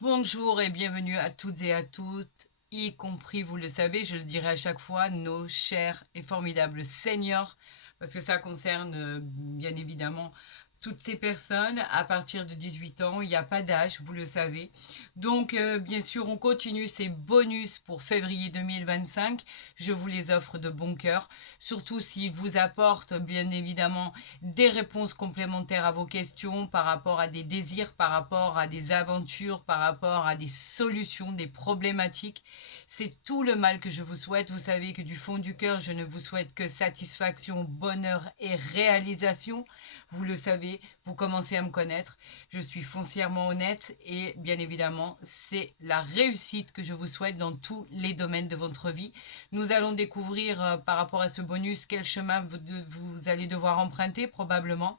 Bonjour et bienvenue à toutes et à toutes, y compris, vous le savez, je le dirai à chaque fois, nos chers et formidables seniors, parce que ça concerne bien évidemment toutes ces personnes à partir de 18 ans. Il n'y a pas d'âge, vous le savez. Donc, bien sûr, on continue ces bonus pour février 2025. Je vous les offre de bon cœur, surtout s'ils vous apportent bien évidemment des réponses complémentaires à vos questions par rapport à des désirs, par rapport à des aventures, par rapport à des solutions, des problématiques. C'est tout le mal que je vous souhaite. Vous savez que du fond du cœur, je ne vous souhaite que satisfaction, bonheur et réalisation. Vous le savez, vous commencez à me connaître. Je suis foncièrement honnête et bien évidemment, c'est la réussite que je vous souhaite dans tous les domaines de votre vie. Nous allons découvrir par rapport à ce bonus quel chemin vous allez devoir emprunter probablement.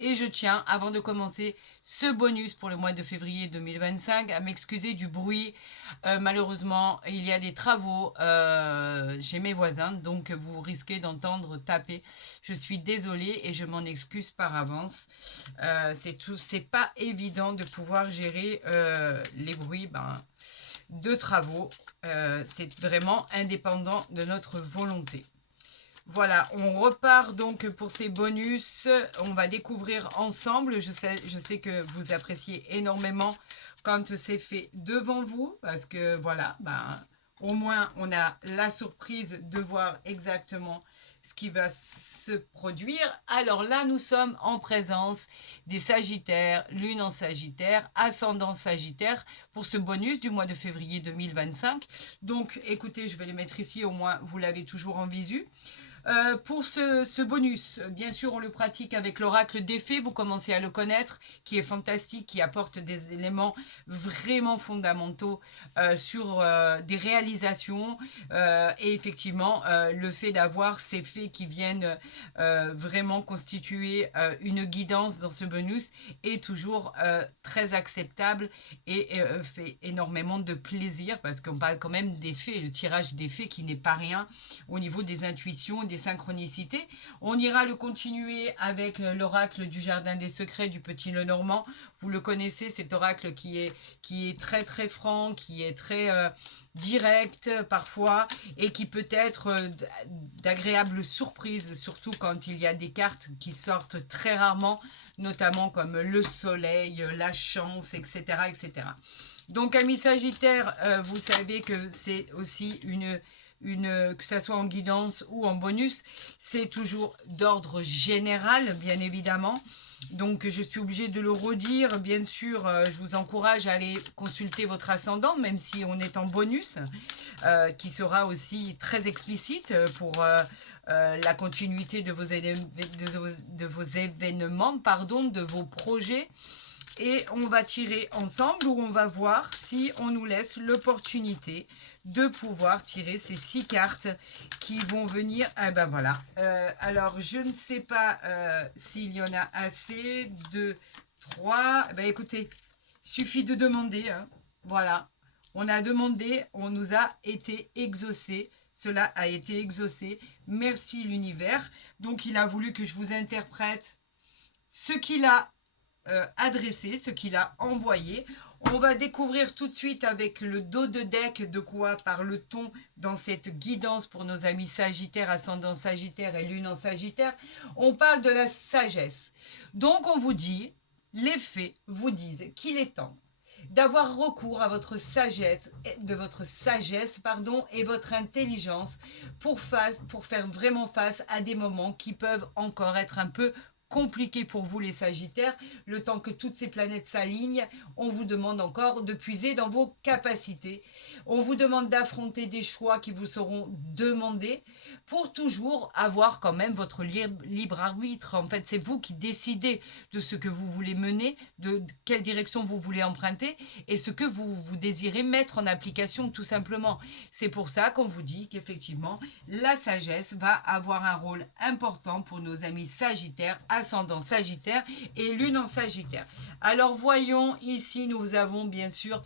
Et je tiens, avant de commencer ce bonus pour le mois de février 2025, à m'excuser du bruit. Malheureusement, il y a des travaux chez mes voisins, donc vous risquez d'entendre taper. Je suis désolée et je m'en excuse par avance. C'est pas évident de pouvoir gérer les bruits de travaux. C'est vraiment indépendant de notre volonté. Voilà, on repart donc pour ces bonus. On va découvrir ensemble. Je sais que vous appréciez énormément quand c'est fait devant vous, parce que voilà, au moins on a la surprise de voir exactement ce qui va se produire. Alors là, nous sommes en présence des Sagittaires, Lune en Sagittaire, Ascendant Sagittaire pour ce bonus du mois de février 2025. Donc écoutez, je vais les mettre ici, au moins vous l'avez toujours en visu. Pour ce bonus, bien sûr, on le pratique avec l'oracle des fées. Vous commencez à le connaître, qui est fantastique, qui apporte des éléments vraiment fondamentaux sur des réalisations. Et effectivement, le fait d'avoir ces fées qui viennent vraiment constituer une guidance dans ce bonus est toujours très acceptable et fait énormément de plaisir parce qu'on parle quand même des fées, le tirage des fées qui n'est pas rien au niveau des intuitions, des synchronicités. On ira le continuer avec l'oracle du Jardin des Secrets du Petit Lenormand. Vous le connaissez, cet oracle qui est très très franc, qui est très direct parfois et qui peut être d'agréables surprises, surtout quand il y a des cartes qui sortent très rarement, notamment comme le soleil, la chance, etc. etc. Donc, amis Sagittaire, vous savez que c'est aussi que ça soit en guidance ou en bonus, c'est toujours d'ordre général, bien évidemment. Donc, je suis obligée de le redire. Bien sûr, je vous encourage à aller consulter votre ascendant, même si on est en bonus, qui sera aussi très explicite pour la continuité de vos événements, pardon, de vos projets. Et on va tirer ensemble ou on va voir si on nous laisse l'opportunité de pouvoir tirer ces 6 cartes qui vont venir. Ah ben voilà. Alors, je ne sais pas s'il y en a assez. 2, 3. Ben écoutez, il suffit de demander. Hein. Voilà. On a demandé, on nous a été exaucé. Cela a été exaucé. Merci l'univers. Donc, il a voulu que je vous interprète ce qu'il a adressé, ce qu'il a envoyé. On va découvrir tout de suite avec le dos de deck de quoi parle-t-on dans cette guidance pour nos amis Sagittaire, Ascendant Sagittaire et Lune en Sagittaire. On parle de la sagesse. Donc on vous dit, les faits vous disent qu'il est temps d'avoir recours à votre sagesse, et votre intelligence pour faire vraiment face à des moments qui peuvent encore être un peu compliqué pour vous les Sagittaires. Le temps que toutes ces planètes s'alignent, on vous demande encore de puiser dans vos capacités. On vous demande d'affronter des choix qui vous seront demandés pour toujours avoir quand même votre libre arbitre. En fait, c'est vous qui décidez de ce que vous voulez mener, de quelle direction vous voulez emprunter et ce que vous désirez mettre en application tout simplement. C'est pour ça qu'on vous dit qu'effectivement, la sagesse va avoir un rôle important pour nos amis Sagittaires, Ascendant Sagittaire et Lune en Sagittaire. Alors voyons, ici nous avons bien sûr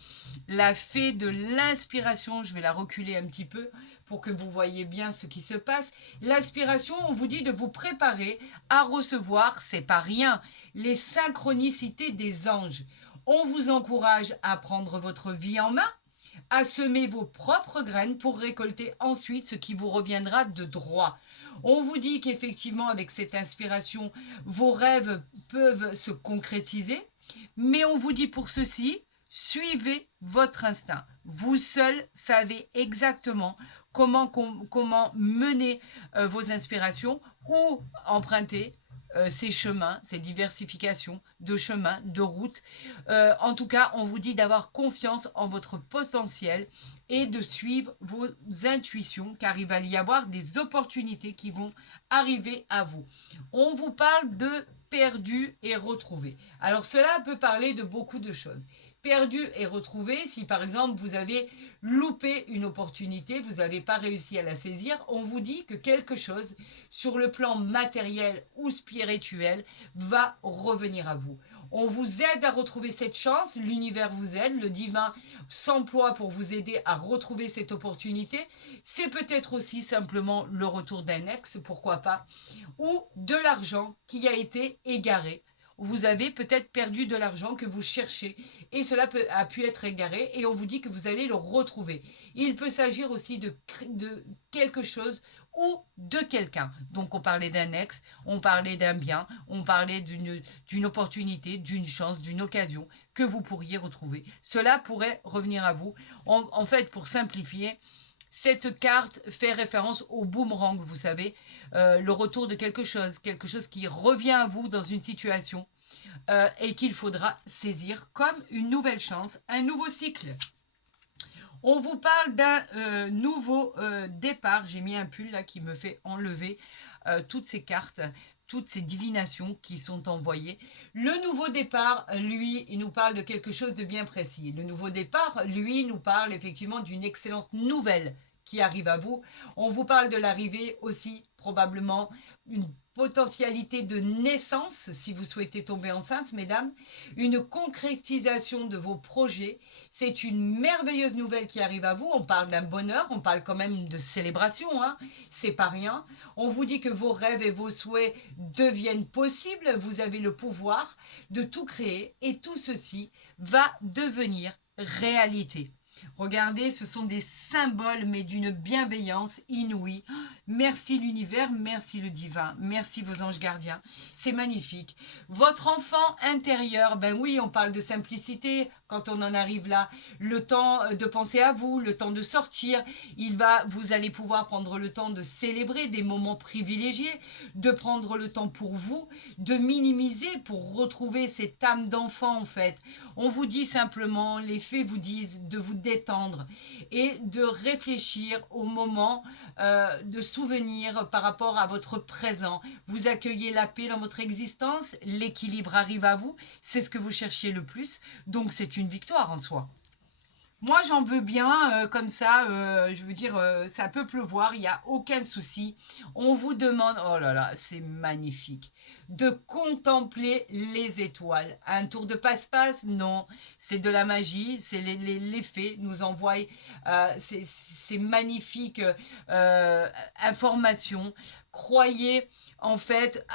la fée de l'inspiration. Je vais la reculer un petit peu pour que vous voyez bien ce qui se passe. L'inspiration, on vous dit de vous préparer à recevoir, c'est pas rien, les synchronicités des anges. On vous encourage à prendre votre vie en main, à semer vos propres graines pour récolter ensuite ce qui vous reviendra de droit. On vous dit qu'effectivement, avec cette inspiration, vos rêves peuvent se concrétiser, mais on vous dit pour ceci, suivez votre instinct. Vous seul savez exactement comment mener vos inspirations ou emprunter ces chemins, ces diversifications de chemins, de routes. En tout cas, on vous dit d'avoir confiance en votre potentiel et de suivre vos intuitions, car il va y avoir des opportunités qui vont arriver à vous. On vous parle de perdu et retrouvé. Alors cela peut parler de beaucoup de choses. Perdu et retrouvé, si par exemple vous avez loupé une opportunité, vous n'avez pas réussi à la saisir, on vous dit que quelque chose sur le plan matériel ou spirituel va revenir à vous. On vous aide à retrouver cette chance, l'univers vous aide, le divin s'emploie pour vous aider à retrouver cette opportunité. C'est peut-être aussi simplement le retour d'un ex, pourquoi pas, ou de l'argent qui a été égaré. Vous avez peut-être perdu de l'argent que vous cherchez et cela a pu être égaré et on vous dit que vous allez le retrouver. Il peut s'agir aussi de quelque chose ou de quelqu'un. Donc on parlait d'un ex, on parlait d'un bien, on parlait d'une opportunité, d'une chance, d'une occasion que vous pourriez retrouver. Cela pourrait revenir à vous. En fait, pour simplifier, cette carte fait référence au boomerang, vous savez, le retour de quelque chose qui revient à vous dans une situation et qu'il faudra saisir comme une nouvelle chance, un nouveau cycle. On vous parle d'un nouveau départ. J'ai mis un pull là qui me fait enlever toutes ces cartes, toutes ces divinations qui sont envoyées. Le nouveau départ, lui, il nous parle de quelque chose de bien précis. Le nouveau départ, lui, nous parle effectivement d'une excellente nouvelle qui arrive à vous. On vous parle de l'arrivée aussi, probablement, une potentialité de naissance, si vous souhaitez tomber enceinte, mesdames, une concrétisation de vos projets. C'est une merveilleuse nouvelle qui arrive à vous. On parle d'un bonheur, on parle quand même de célébration, hein. C'est pas rien. On vous dit que vos rêves et vos souhaits deviennent possibles. Vous avez le pouvoir de tout créer et tout ceci va devenir réalité. Regardez, ce sont des symboles, mais d'une bienveillance inouïe. Merci l'univers, merci le divin, merci vos anges gardiens. C'est magnifique. Votre enfant intérieur, ben oui, on parle de simplicité quand on en arrive là. Le temps de penser à vous, le temps de sortir. Vous allez pouvoir prendre le temps de célébrer des moments privilégiés, de prendre le temps pour vous, de minimiser pour retrouver cette âme d'enfant en fait. On vous dit simplement, les fées vous disent de vous détendre et de réfléchir au moment de souvenir par rapport à votre présent. Vous accueillez la paix dans votre existence, l'équilibre arrive à vous, c'est ce que vous cherchiez le plus, donc c'est une victoire en soi. Moi, j'en veux bien, comme ça, je veux dire, ça peut pleuvoir, il n'y a aucun souci. On vous demande, oh là là, c'est magnifique, de contempler les étoiles. Un tour de passe-passe, non, c'est de la magie, c'est les fées nous envoient ces magnifiques informations. Croyez en fait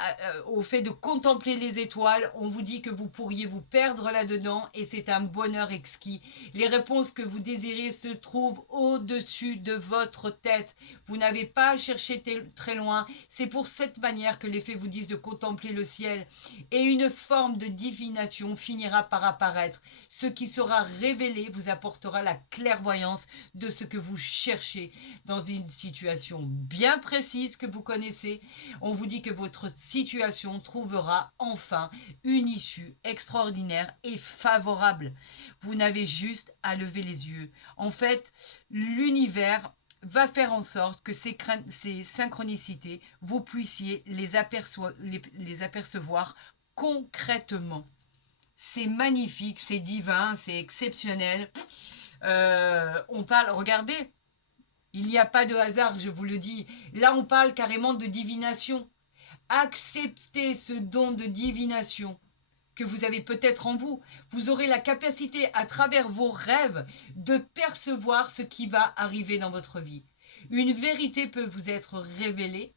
au fait de contempler les étoiles. On vous dit que vous pourriez vous perdre là-dedans et c'est un bonheur exquis. Les réponses que vous désirez se trouvent au-dessus de votre tête. Vous n'avez pas à chercher très loin. C'est pour cette manière que les fées vous disent de contempler le ciel. Et une forme de divination finira par apparaître. Ce qui sera révélé vous apportera la clairvoyance de ce que vous cherchez dans une situation bien précise que vous connaissez. On vous dit que votre situation trouvera enfin une issue extraordinaire et favorable. Vous n'avez juste à lever les yeux. En fait, l'univers va faire en sorte que ces synchronicités, vous puissiez les apercevoir concrètement. C'est magnifique, c'est divin, c'est exceptionnel. On parle, regardez, il n'y a pas de hasard, je vous le dis. Là, on parle carrément de divination. Acceptez ce don de divination que vous avez peut-être en vous. Vous aurez la capacité, à travers vos rêves, de percevoir ce qui va arriver dans votre vie. Une vérité peut vous être révélée.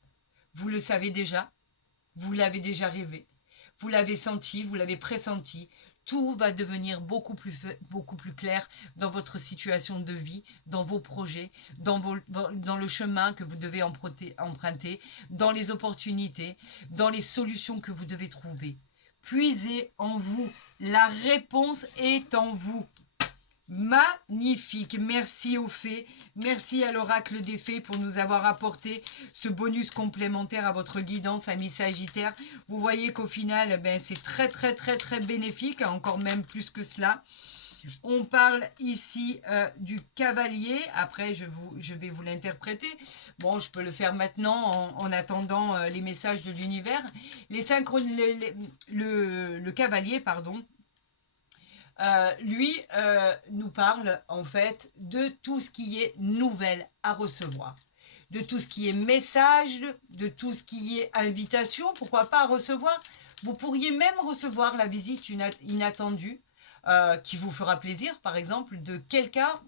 Vous le savez déjà. Vous l'avez déjà rêvé. Vous l'avez senti, vous l'avez pressenti. tout va devenir beaucoup plus clair dans votre situation de vie, dans vos projets, dans le chemin que vous devez emprunter, dans les opportunités, dans les solutions que vous devez trouver. Puisez en vous. La réponse est en vous. Magnifique, merci aux fées, merci à l'oracle des fées pour nous avoir apporté ce bonus complémentaire à votre guidance, amis Sagittaire. Vous voyez qu'au final, c'est très bénéfique, encore même plus que cela. On parle ici du cavalier. Après, je vais vous l'interpréter. Bon, je peux le faire maintenant en attendant les messages de l'univers. Le cavalier, pardon. Lui nous parle en fait de tout ce qui est nouvelle à recevoir, de tout ce qui est message, de tout ce qui est invitation, pourquoi pas recevoir. Vous pourriez même recevoir la visite inattendue qui vous fera plaisir, par exemple, de quelqu'un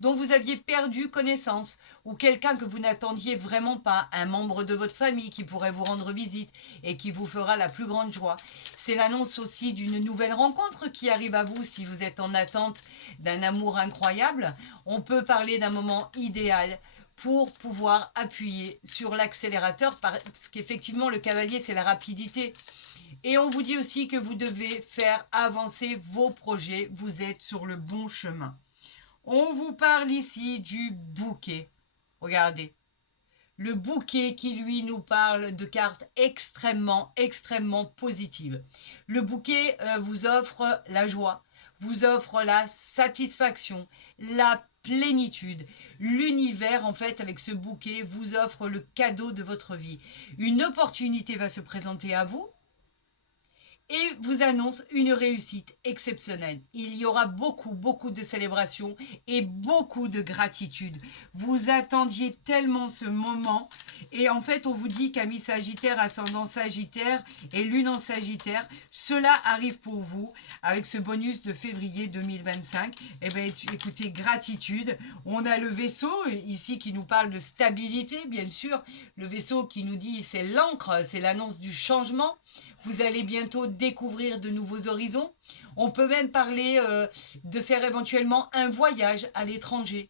dont vous aviez perdu connaissance, ou quelqu'un que vous n'attendiez vraiment pas, un membre de votre famille qui pourrait vous rendre visite et qui vous fera la plus grande joie. C'est l'annonce aussi d'une nouvelle rencontre qui arrive à vous si vous êtes en attente d'un amour incroyable. On peut parler d'un moment idéal pour pouvoir appuyer sur l'accélérateur, parce qu'effectivement le cavalier c'est la rapidité. Et on vous dit aussi que vous devez faire avancer vos projets, vous êtes sur le bon chemin. On vous parle ici du bouquet. Regardez. Le bouquet qui, lui, nous parle de cartes extrêmement positives. Le bouquet vous offre la joie, vous offre la satisfaction, la plénitude. L'univers, en fait, avec ce bouquet, vous offre le cadeau de votre vie. Une opportunité va se présenter à vous et vous annonce une réussite exceptionnelle. Il y aura beaucoup de célébrations et beaucoup de gratitude. Vous attendiez tellement ce moment et en fait on vous dit qu'amis Sagittaire, ascendant Sagittaire et lune en Sagittaire, cela arrive pour vous avec ce bonus de février 2025. Eh bien écoutez, gratitude. On a le vaisseau ici qui nous parle de stabilité, bien sûr. Le vaisseau qui nous dit c'est l'encre, c'est l'annonce du changement. Vous allez bientôt découvrir de nouveaux horizons. On peut même parler de faire éventuellement un voyage à l'étranger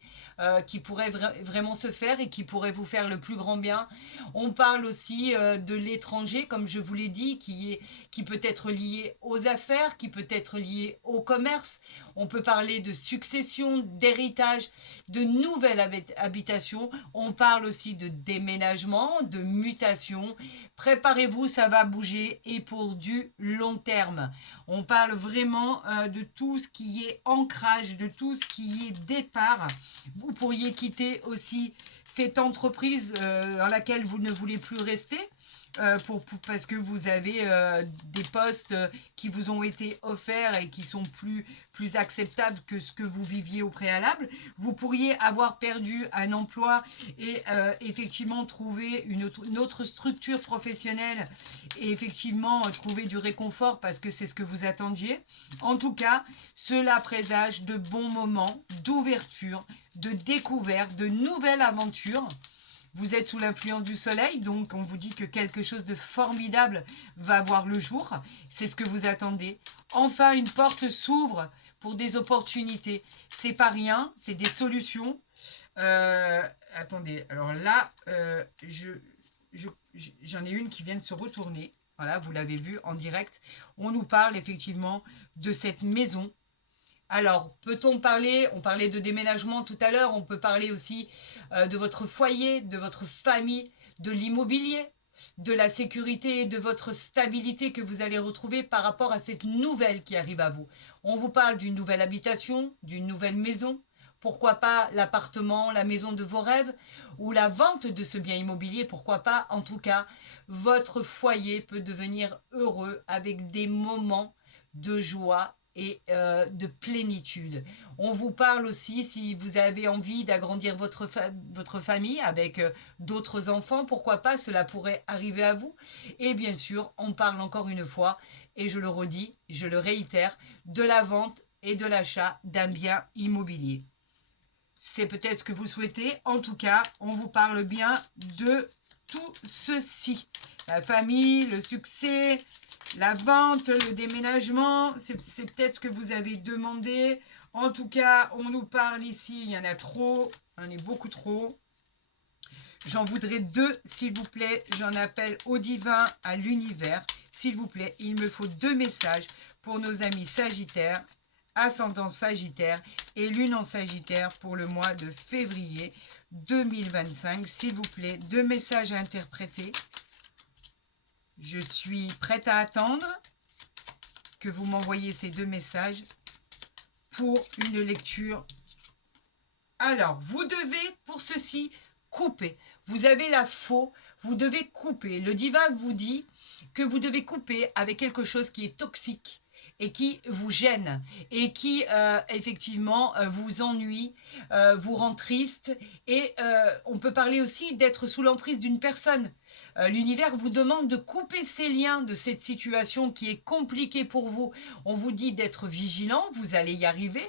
qui pourrait vraiment se faire et qui pourrait vous faire le plus grand bien. On parle aussi de l'étranger, comme je vous l'ai dit, qui peut être lié aux affaires, qui peut être lié au commerce. On peut parler de succession, d'héritage, de nouvelles habitations. On parle aussi de déménagement, de mutation. Préparez-vous, ça va bouger et pour du long terme. On parle vraiment de tout ce qui est ancrage, de tout ce qui est départ. Vous pourriez quitter aussi cette entreprise dans laquelle vous ne voulez plus rester. Parce que vous avez des postes qui vous ont été offerts et qui sont plus acceptables que ce que vous viviez au préalable. Vous pourriez avoir perdu un emploi et effectivement trouver une autre structure professionnelle et effectivement trouver du réconfort parce que c'est ce que vous attendiez. En tout cas, cela présage de bons moments d'ouverture, de découverte, de nouvelles aventures. Vous êtes sous l'influence du soleil, donc on vous dit que quelque chose de formidable va voir le jour. C'est ce que vous attendez. Enfin, une porte s'ouvre pour des opportunités. C'est pas rien, c'est des solutions. Attendez, alors là, j'en ai une qui vient de se retourner. Voilà, vous l'avez vu en direct. On nous parle effectivement de cette maison. Alors, peut-on parler, on parlait de déménagement tout à l'heure, on peut parler aussi de votre foyer, de votre famille, de l'immobilier, de la sécurité et de votre stabilité que vous allez retrouver par rapport à cette nouvelle qui arrive à vous. On vous parle d'une nouvelle habitation, d'une nouvelle maison, pourquoi pas l'appartement, la maison de vos rêves ou la vente de ce bien immobilier, pourquoi pas. En tout cas, votre foyer peut devenir heureux avec des moments de joie et de plénitude. On vous parle aussi, si vous avez envie d'agrandir votre famille avec d'autres enfants, pourquoi pas, cela pourrait arriver à vous. Et bien sûr, on parle encore une fois, et je le redis, je le réitère, de la vente et de l'achat d'un bien immobilier. C'est peut-être ce que vous souhaitez. En tout cas, on vous parle bien de tout ceci. La famille, le succès, la vente, le déménagement, c'est peut-être ce que vous avez demandé. En tout cas, on nous parle ici, il y en a trop, il y en a beaucoup trop. J'en voudrais 2, s'il vous plaît. J'en appelle au divin, à l'univers. S'il vous plaît, il me faut 2 messages pour nos amis Sagittaires, ascendant Sagittaire et lune en Sagittaire pour le mois de février 2025. S'il vous plaît, 2 messages à interpréter. Je suis prête à attendre que vous m'envoyiez ces 2 messages pour une lecture. Alors, vous devez, pour ceci, couper. Vous avez la faux, vous devez couper. Le divin vous dit que vous devez couper avec quelque chose qui est toxique et qui vous gêne et qui, effectivement, vous ennuie, vous rend triste. Et on peut parler aussi d'être sous l'emprise d'une personne. L'univers vous demande de couper ces liens de cette situation qui est compliquée pour vous. On vous dit d'être vigilant, vous allez y arriver.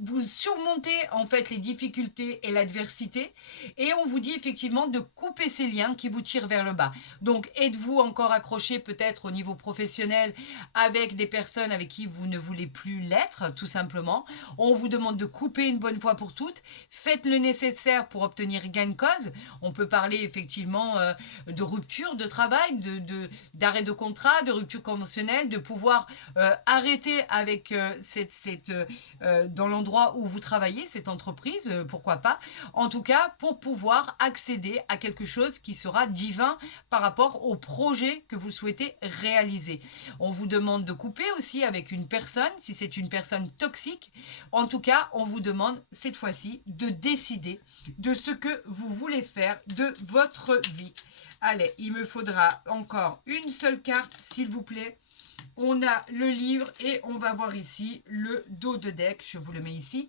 Vous surmontez en fait les difficultés et l'adversité et on vous dit effectivement de couper ces liens qui vous tirent vers le bas. Donc êtes-vous encore accroché peut-être au niveau professionnel avec des personnes avec qui vous ne voulez plus l'être tout simplement. On vous demande de couper une bonne fois pour toutes. Faites le nécessaire pour obtenir gain de cause. On peut parler effectivement de rupture de travail, d'arrêt de contrat, de rupture conventionnelle, de pouvoir arrêter avec dans l'endroit où vous travaillez, cette entreprise, pourquoi pas. En tout cas, pour pouvoir accéder à quelque chose qui sera divin par rapport au projet que vous souhaitez réaliser. On vous demande de couper aussi avec une personne, si c'est une personne toxique. En tout cas, on vous demande cette fois-ci de décider de ce que vous voulez faire de votre vie. Allez, il me faudra encore une seule carte, s'il vous plaît. On a le livre et on va voir ici le dos de deck. Je vous le mets ici.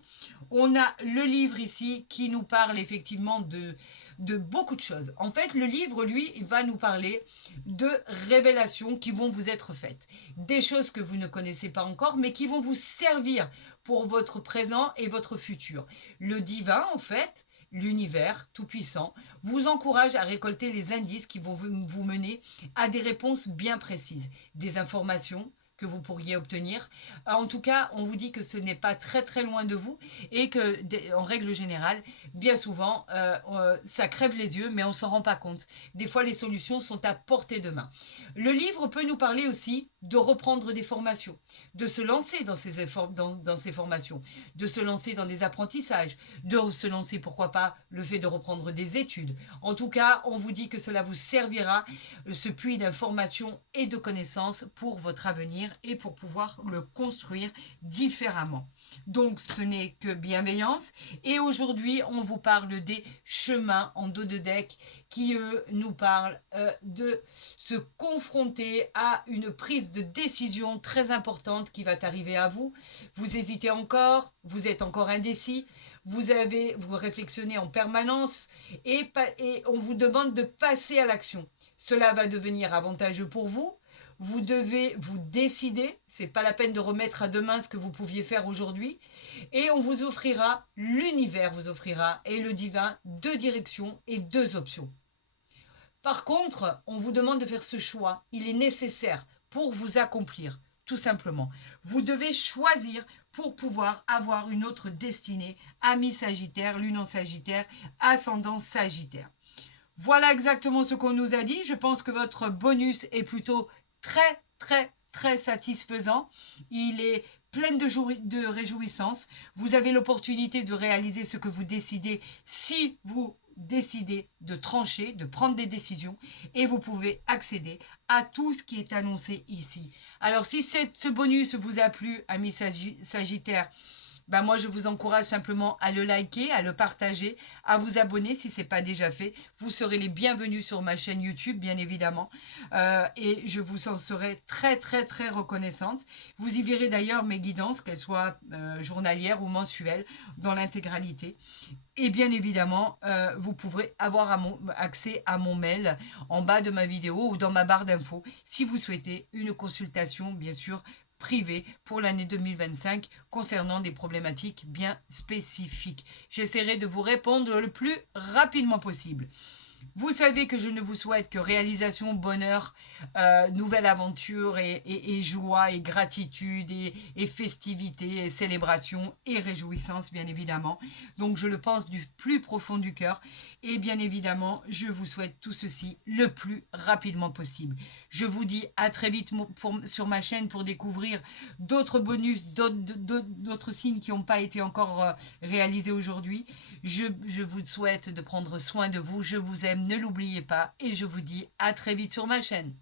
On a le livre ici qui nous parle effectivement de beaucoup de choses. En fait, le livre, lui, il va nous parler de révélations qui vont vous être faites. Des choses que vous ne connaissez pas encore, mais qui vont vous servir pour votre présent et votre futur. Le divin, en fait, l'univers tout-puissant, vous encourage à récolter les indices qui vont vous mener à des réponses bien précises, des informations que vous pourriez obtenir. En tout cas, on vous dit que ce n'est pas très très loin de vous et que, en règle générale, bien souvent, ça crève les yeux, mais on ne s'en rend pas compte. Des fois, les solutions sont à portée de main. Le livre peut nous parler aussi de reprendre des formations, de se lancer dans ces formations, de se lancer dans des apprentissages, de se lancer, pourquoi pas, le fait de reprendre des études. En tout cas, on vous dit que cela vous servira, ce puits d'informations et de connaissances pour votre avenir et pour pouvoir le construire différemment. Donc, ce n'est que bienveillance. Et aujourd'hui, on vous parle des chemins en dos de deck qui, eux, nous parlent de se confronter à une prise de décision très importante qui va arriver à vous. Vous hésitez encore, vous êtes encore indécis, vous réflexionez en permanence et on vous demande de passer à l'action. Cela va devenir avantageux pour vous. Vous devez vous décider. C'est pas la peine de remettre à demain ce que vous pouviez faire aujourd'hui. Et on vous offrira, l'univers vous offrira et le divin 2 directions et 2 options. Par contre, on vous demande de faire ce choix. Il est nécessaire pour vous accomplir, tout simplement. Vous devez choisir pour pouvoir avoir une autre destinée, ami Sagittaire, lune en Sagittaire, ascendant Sagittaire. Voilà exactement ce qu'on nous a dit. Je pense que votre bonus est plutôt très, très, très satisfaisant. Il est plein de réjouissance. Vous avez l'opportunité de réaliser ce que vous décidez si vous décidez de trancher, de prendre des décisions et vous pouvez accéder à tout ce qui est annoncé ici. Alors si ce bonus vous a plu, amis Sagittaires, ben moi je vous encourage simplement à le liker, à le partager, à vous abonner si ce n'est pas déjà fait. Vous serez les bienvenus sur ma chaîne YouTube, bien évidemment. Et je vous en serai très très très reconnaissante. Vous y verrez d'ailleurs mes guidances, qu'elles soient journalières ou mensuelles, dans l'intégralité. Et bien évidemment, vous pourrez avoir accès à mon mail en bas de ma vidéo ou dans ma barre d'infos si vous souhaitez une consultation, bien sûr, privée pour l'année 2025 concernant des problématiques bien spécifiques. J'essaierai de vous répondre le plus rapidement possible. Vous savez que je ne vous souhaite que réalisation, bonheur, nouvelle aventure et joie et gratitude et festivité et célébration et réjouissance, bien évidemment. Donc je le pense du plus profond du cœur. Et bien évidemment, je vous souhaite tout ceci le plus rapidement possible. Je vous dis à très vite sur ma chaîne pour découvrir d'autres bonus, d'autres signes qui n'ont pas été encore réalisés aujourd'hui. Je vous souhaite de prendre soin de vous. Je vous aime, ne l'oubliez pas. Et je vous dis à très vite sur ma chaîne.